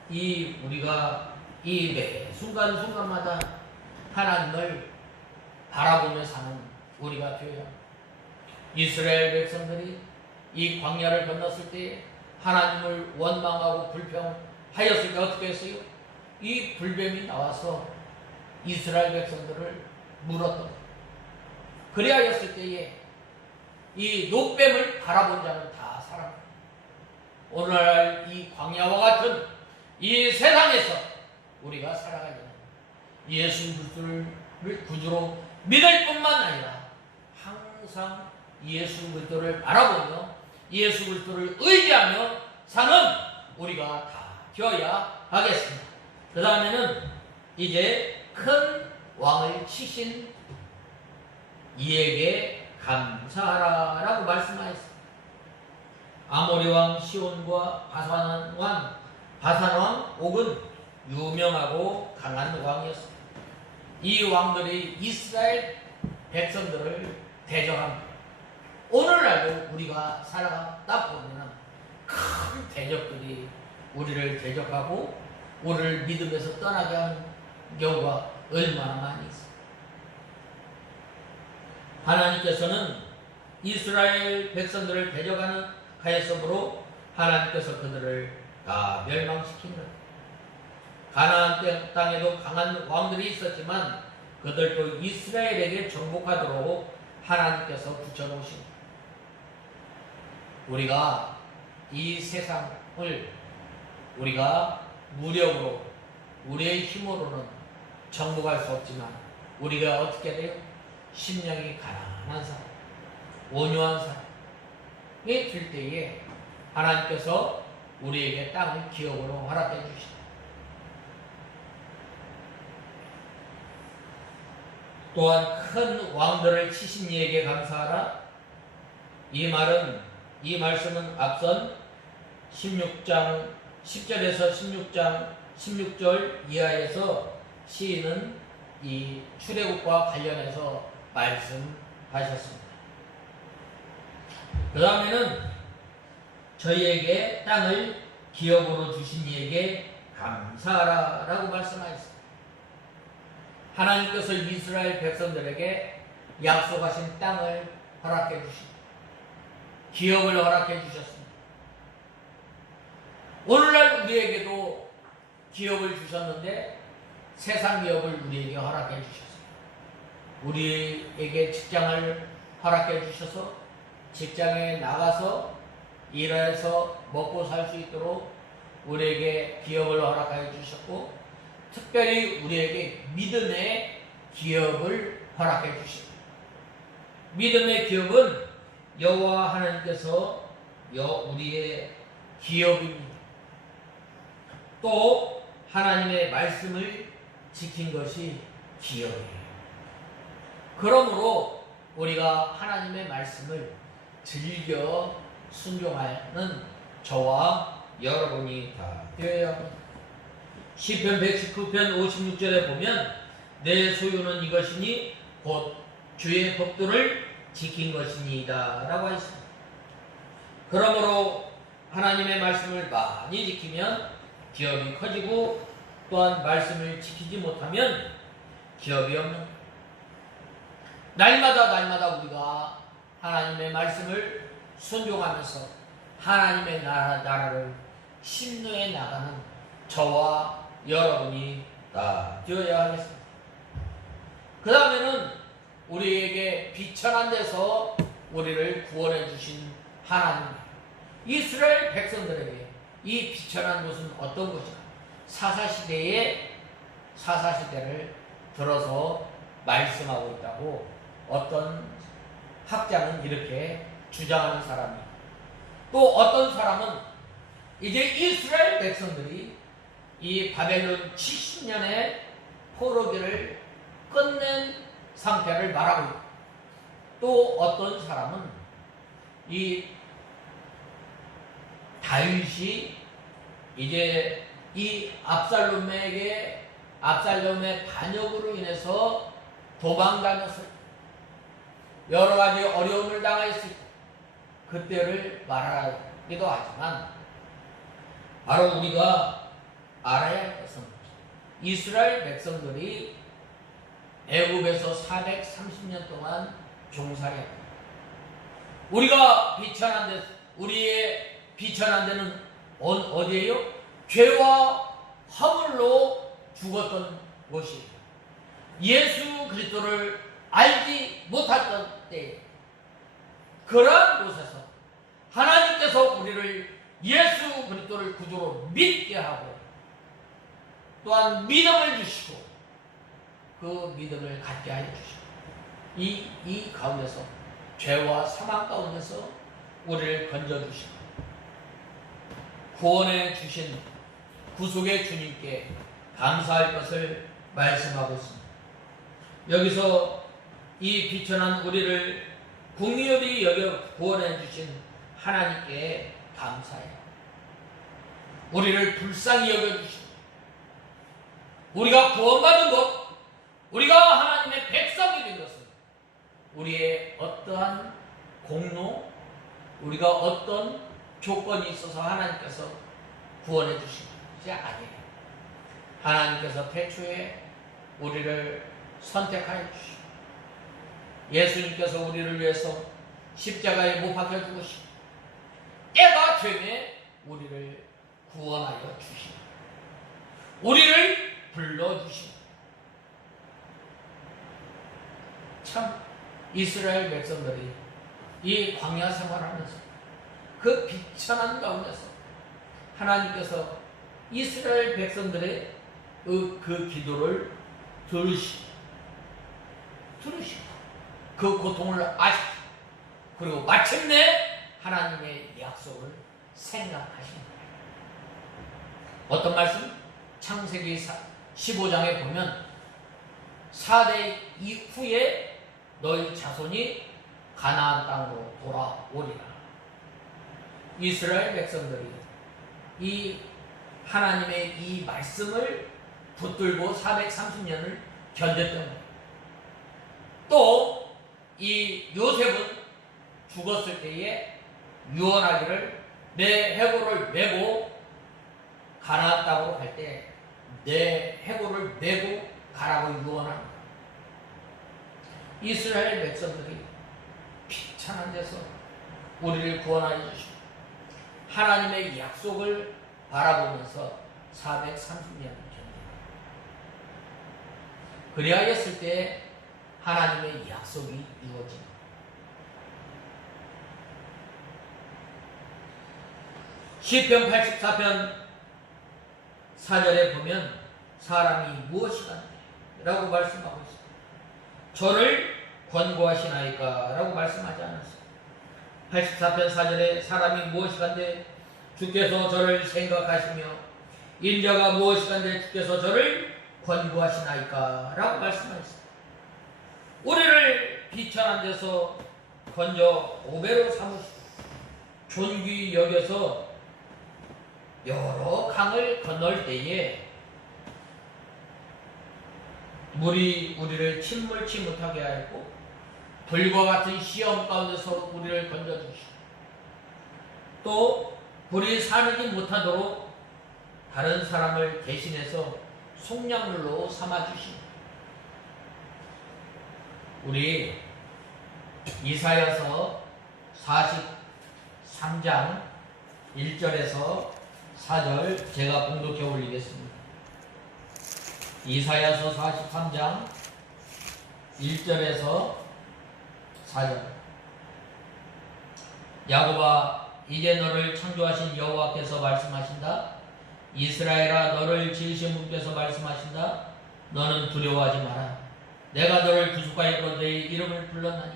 우리가 이 매 순간순간마다 하나님을 바라보며 사는 우리가 되어야 합니다. 이스라엘 백성들이 이 광야를 건넜을 때 하나님을 원망하고 불평하였을 때 어떻게 했어요? 이 불뱀이 나와서 이스라엘 백성들을 물었던 거예요. 그리하였을 때에 이 노뱀을 바라본 자는 다 살아갑니다. 오늘날 이 광야와 같은 이 세상에서 우리가 살아가려면 예수 그리스도를 구주로 믿을 뿐만 아니라 항상 예수 그리스도를 바라보며 예수 그리스도를 의지하며 사는 우리가 다 되어야 하겠습니다. 그 다음에는 이제 큰 왕을 치신 이에게 감사하라 라고 말씀하였습니다. 아모리 왕 시온과 바산 왕 옥은 유명하고 강한 왕이었습니다. 이 왕들이 이스라엘 백성들을 대적합니다. 오늘날도 우리가 살아가다 보면 큰 대적들이 우리를 대적하고 우리를 믿음에서 떠나게 하는 경우가 얼마나 많이 있습니다. 하나님께서는 이스라엘 백성들을 대적하는 하였으므로 하나님께서 그들을 다 멸망시킨 것. 가나안 땅에도 강한 왕들이 있었지만 그들도 이스라엘에게 정복하도록 하나님께서 붙여놓으십니다. 우리가 이 세상을 우리가 무력으로 우리의 힘으로는 정복할 수 없지만 우리가 어떻게 돼요? 심령이 가난한 사람, 온유한 사람이 될 때에 하나님께서 우리에게 땅을 기업으로 허락해 주십니다. 또한 큰 왕들을 치신 이에게 감사하라. 이 말씀은 앞선 16장 10절에서 16절 이하에서 시인은 이 출애굽과 관련해서 말씀하셨습니다. 그 다음에는 저희에게 땅을 기업으로 주신 이에게 감사하라 라고 말씀하셨습니다. 하나님께서 이스라엘 백성들에게 약속하신 땅을 허락해 주십니다. 기업을 허락해 주셨습니다. 오늘날 우리에게도 기업을 주셨는데 세상 기업을 우리에게 허락해 주셨습니다. 우리에게 직장을 허락해 주셔서 직장에 나가서 일해서 먹고 살 수 있도록 우리에게 기업을 허락해 주셨고 특별히 우리에게 믿음의 기업을 허락해 주십니다. 믿음의 기업은 여호와 하나님께서 우리의 기업입니다. 또 하나님의 말씀을 지킨 것이 기업이에요. 그러므로 우리가 하나님의 말씀을 즐겨 순종하는 저와 여러분이 다 되어야 합니다. 시편 119편 56절에 보면 내 소유는 이것이니 곧 주의 법도를 지킨 것이니이다 라고 했습니다. 그러므로 하나님의 말씀을 많이 지키면 기업이 커지고 또한 말씀을 지키지 못하면 기업이 없는 날마다 우리가 하나님의 말씀을 순종하면서 하나님의 나라를 심노해 나가는 저와 여러분이 다 되어야 하겠습니다. 그 다음에는 우리에게 비천한 데서 우리를 구원해 주신 하나님, 이스라엘 백성들에게 이 비천한 곳은 어떤 것인가? 사사시대를 들어서 말씀하고 있다고 어떤 학자는 이렇게 주장하는 사람이에요. 또 어떤 사람은 이제 이스라엘 백성들이 이 바벨론 70년의 포로기를 끝낸 상태를 말하고 있고 또 어떤 사람은 이 다윗이 이제 이 압살롬의 반역으로 인해서 도망다녔을 때 여러 가지 어려움을 당했을 때 그때를 말하기도 하지만 바로 우리가 알아야 할 것은 이스라엘 백성들이 애굽에서 430년 동안 종살이했다. 우리가 우리의 비천한 데는 어디예요? 죄와 허물로 죽었던 곳이에요. 예수 그리스도를 알지 못했던 때에 그러한 곳에서 하나님께서 우리를 예수 그리스도를 구주로 믿게 하고 또한 믿음을 주시고 그 믿음을 갖게 하여 주시고 이 가운데서 죄와 사망 가운데서 우리를 건져주시고 구원해 주신 구속의 주님께 감사할 것을 말씀하고 있습니다. 여기서 이 비천한 우리를 긍휼히 여겨 구원해 주신 하나님께 감사해요. 우리를 불쌍히 여겨주시고 우리가 구원받은 것, 우리가 하나님의 백성이 된 것은 우리의 어떠한 공로, 우리가 어떤 조건이 있어서 하나님께서 구원해 주신 것이 아니에요. 하나님께서 태초에 우리를 선택하여 주시고 예수님께서 우리를 위해서 십자가에 못 박혀 죽으시고 때가 되매 우리를 구원하여 주시고 우리를 불러주시고 참 이스라엘 백성들이 이 광야 생활하면서 그 비천한 가운데서 하나님께서 이스라엘 백성들의 그 기도를 들으시고 그 고통을 아시고 그리고 마침내 하나님의 약속을 생각하신 거예요. 어떤 말씀? 창세기 15장에 보면 4대 이후에 너희 자손이 가나안 땅으로 돌아오리라. 이스라엘 백성들이 이 하나님의 이 말씀을 붙들고 430년을 견뎠던 거예요. 또 이 요셉은 죽었을 때에 유언하기를 내 해골을 메고 가나안 땅으로 갈 때 내 해골을 메고 가라고 유언합니다. 이스라엘 백성들이 비천한 데서 우리를 구원하여 주시고 하나님의 약속을 바라보면서 430년을 견딥니다. 그리하였을 때 하나님의 약속이 이루어집니다. 시편 84편 4절에 보면 사람이 무엇이간데 라고 말씀하고 있습니다. 저를 권고하시나이까 라고 말씀하지 않았어요. 84편 4절에 사람이 무엇이간데 주께서 저를 생각하시며 인자가 무엇이간데 주께서 저를 권고하시나이까 라고 말씀하셨습니다. 우리를 비천한 데서 건져 보배로 삼으시고 존귀 여겨서 여러 강을 건널 때에 물이 우리를 침몰치 못하게 하였고 불과 같은 시험 가운데서 우리를 건져주시고 또 불이 사르지 못하도록 다른 사람을 대신해서 속량물로 삼아주시고 우리 이사야서 43장 1절에서 4절 제가 봉독해 올리겠습니다. 이사야서 43장 1절에서 4절 야곱아 이제 너를 창조하신 여호와께서 말씀하신다. 이스라엘아 너를 지으신 분께서 말씀하신다. 너는 두려워하지 마라. 내가 너를 구속하였고 너의 이름을 불렀나니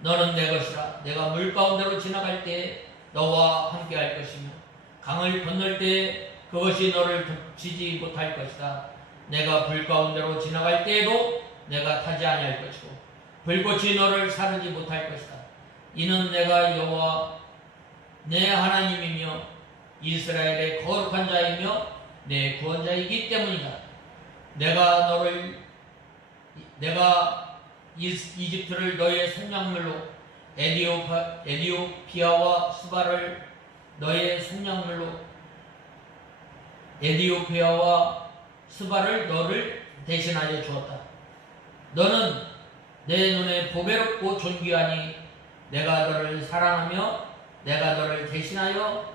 너는 내 것이라. 내가 물 가운데로 지나갈 때 너와 함께 할 것이며 강을 건널 때 그것이 너를 덮치지 못할 것이다. 내가 불 가운데로 지나갈 때에도 내가 타지 아니할 것이고 불꽃이 너를 사르지 못할 것이다. 이는 내가 여호와 내 하나님이며 이스라엘의 거룩한 자이며 내 구원자이기 때문이다. 내가 이집트를 너의 속량물로 에디오피아와 수바를 너의 속량물로 에디오피아와 수바를 너를 대신하여 주었다. 너는 내 눈에 보배롭고 존귀하니 내가 너를 사랑하며 내가 너를 대신하여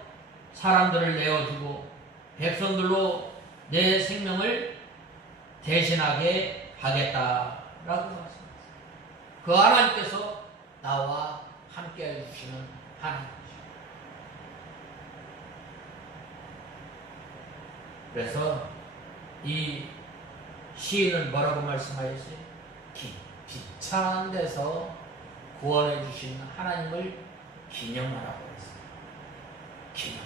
사람들을 내어주고 백성들로 내 생명을 대신하게 하겠다 라고 말씀하셨습니다. 그 하나님께서 나와 함께 해주시는 하나님이죠. 그래서 이 시인은 뭐라고 말씀하셨어요? 비참한 데서 구원해 주신 하나님을 기념하라고 했어요. 기념.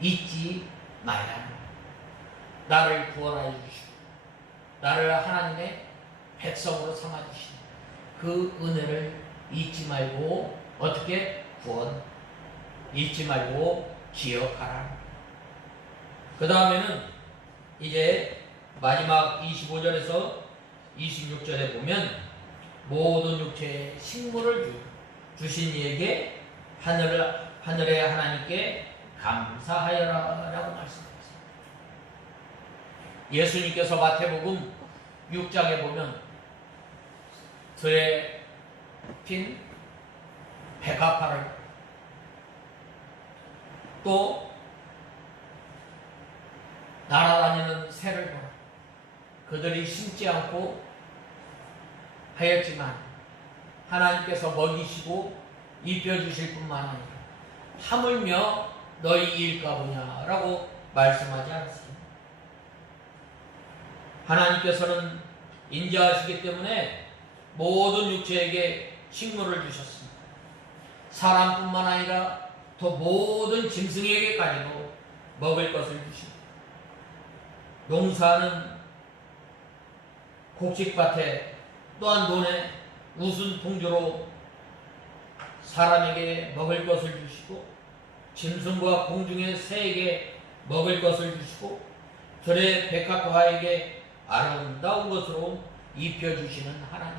잊지 말라. 나를 구원해 주시고 나를 하나님의 백성으로 삼아 주신 그 은혜를 잊지 말고 어떻게 구원 잊지 말고 기억하라. 그 다음에는 이제 마지막 25절에서 26절에 보면 모든 육체에 식물을 주신 이에게 하늘의 하나님께 감사하여라 라고 말씀하셨습니다. 예수님께서 마태복음 6장에 보면 들에 핀 백합화를 또 날아다니는 새를 보라. 그들이 심지 않고 하였지만 하나님께서 먹이시고 입혀주실 뿐만 아니라 하물며 너희 일까 보냐라고 말씀하지 않았습니다. 하나님께서는 인자하시기 때문에 모든 육체에게 식물을 주셨습니다. 사람뿐만 아니라 또 모든 짐승에게까지도 먹을 것을 주십니다. 농사는 곡식밭에 또한 논에 우순 통조로 사람에게 먹을 것을 주시고 짐승과 공중의 새에게 먹을 것을 주시고 들의 백합화에게 아름다운 것으로 입혀주시는 하나님.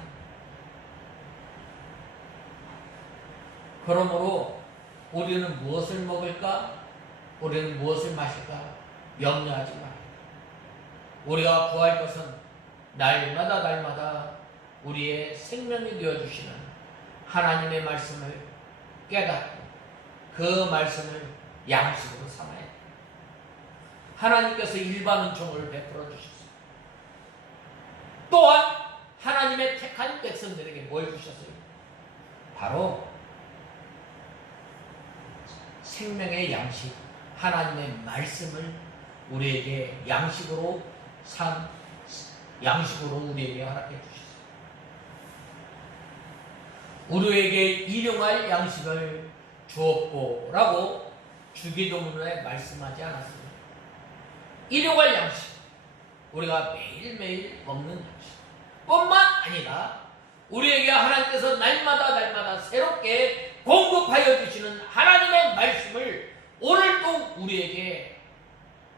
그러므로 우리는 무엇을 먹을까? 우리는 무엇을 마실까? 염려하지 말아요. 우리가 구할 것은 날마다 우리의 생명이 되어주시는 하나님의 말씀을 깨닫고 그 말씀을 양식으로 삼아야 돼요. 하나님께서 일반 은총을 베풀어 주셨어요. 또한 하나님의 택한 백성들에게 뭘 주셨어요? 바로 생명의 양식, 하나님의 말씀을 우리에게 양식으로 우리에게 허락해 주셨어요. 우리에게 일용할 양식을 주었고라고 주기도문에 말씀하지 않았습니다. 일용할 양식, 우리가 매일매일 먹는 양식 뿐만 아니라 우리에게 하나님께서 날마다 새롭게 공급하여 주시는 하나님의 말씀을 오늘도 우리에게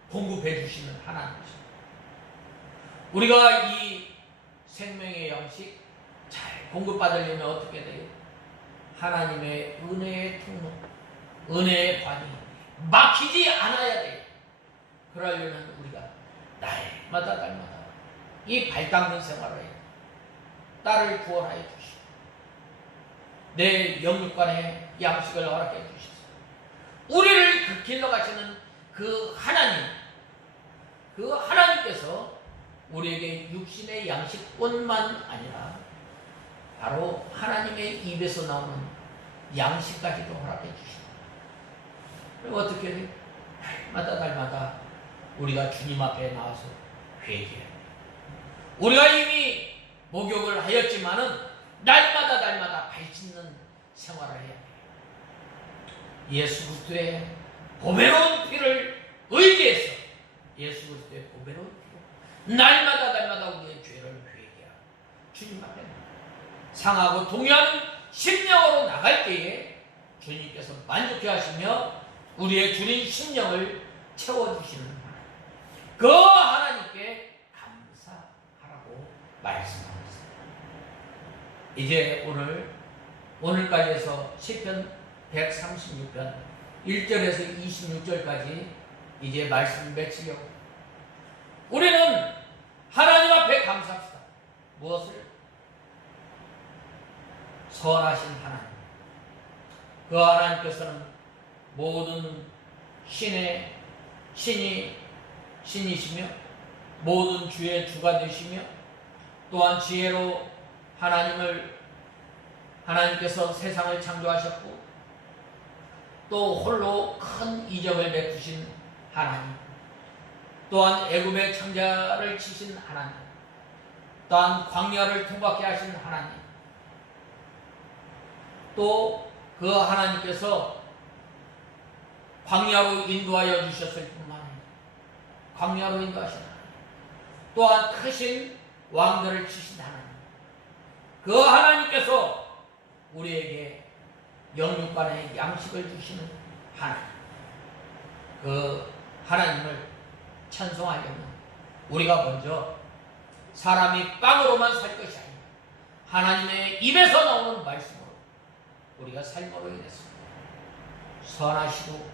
공급해 주시는 하나님이십니다. 우리가 이 생명의 양식 잘 공급받으려면 어떻게 돼요? 하나님의 은혜의 통로, 은혜의 관이 막히지 않아야 돼요. 그러려면 우리가 날마다 이 발 닦는 생활을 해요. 딸을 구원하여 주시고 내 영육간의 양식을 허락해 주시고 우리를 그 길러 가시는 그 하나님께서 우리에게 육신의 양식뿐만 아니라 바로 하나님의 입에서 나오는 양식까지도 허락해 주십니다. 그럼 어떻게 해요? 날마다 우리가 주님 앞에 나와서 회개해야 돼요. 우리가 이미 목욕을 하였지만은 날마다 발 씻는 생활을 해야 돼요. 예수 그리스도의 보배로운 피를 의지해서 예수 그리스도의 보배로운 피로 날마다 우리의 죄를 회개하고 주님 앞에 상하고 동의하는 심령으로 나갈 때에 주님께서 만족해 하시며 우리의 주린 심령을 채워주시는 하나님, 그 하나님께 감사하라고 말씀하셨습니다. 이제 오늘까지 해서 시편 136편 1절에서 26절까지 이제 말씀 맺히려고 우리는 하나님 앞에 감사합시다. 무엇을? 선하신 하나님, 그 하나님께서는 모든 신이시며 모든 주의 주가 되시며 또한 지혜로 하나님께서 세상을 창조하셨고 또 홀로 큰 이적을 베푸신 하나님, 또한 애굽의 창자를 치신 하나님, 또한 광야를 통과케 하신 하나님, 또 그 하나님께서 광야로 인도하여 주셨을 뿐만 아니라 광야로 인도하신 하나님, 또한 크신 왕들을 치신 하나님, 그 하나님께서 우리에게 영육간의 양식을 주시는 하나님, 그 하나님을 찬송하려면 우리가 먼저 사람이 빵으로만 살 것이 아니라 하나님의 입에서 나오는 말씀으로 우리가 삶으로 인해서 선하시고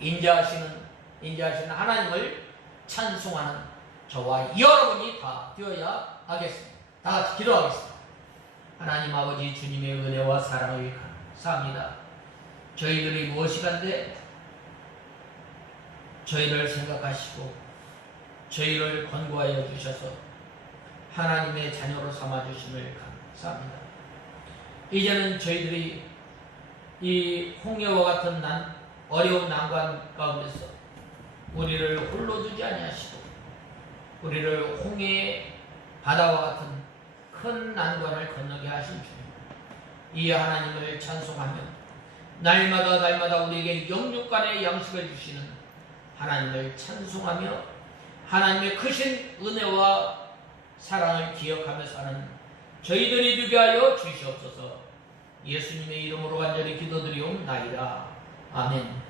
인자하시는 하나님을 찬송하는 저와 여러분이 다 되어야 하겠습니다. 다 같이 기도하겠습니다. 하나님 아버지, 주님의 은혜와 사랑을 감사합니다. 저희들이 무엇이간데 저희를 생각하시고 저희를 권고하여 주셔서 하나님의 자녀로 삼아주심을 감사합니다. 이제는 저희들이 이 홍해와 같은 어려운 난관 가운데서 우리를 홀로 두지 아니하시고 우리를 홍해의 바다와 같은 큰 난관을 건너게 하신 주님, 이 하나님을 찬송하며 날마다 우리에게 영육간의 양식을 주시는 하나님을 찬송하며 하나님의 크신 은혜와 사랑을 기억하며 사는 저희들이 되게 하여 주시옵소서. 예수님의 이름으로 간절히 기도드리옵나이다. 아멘.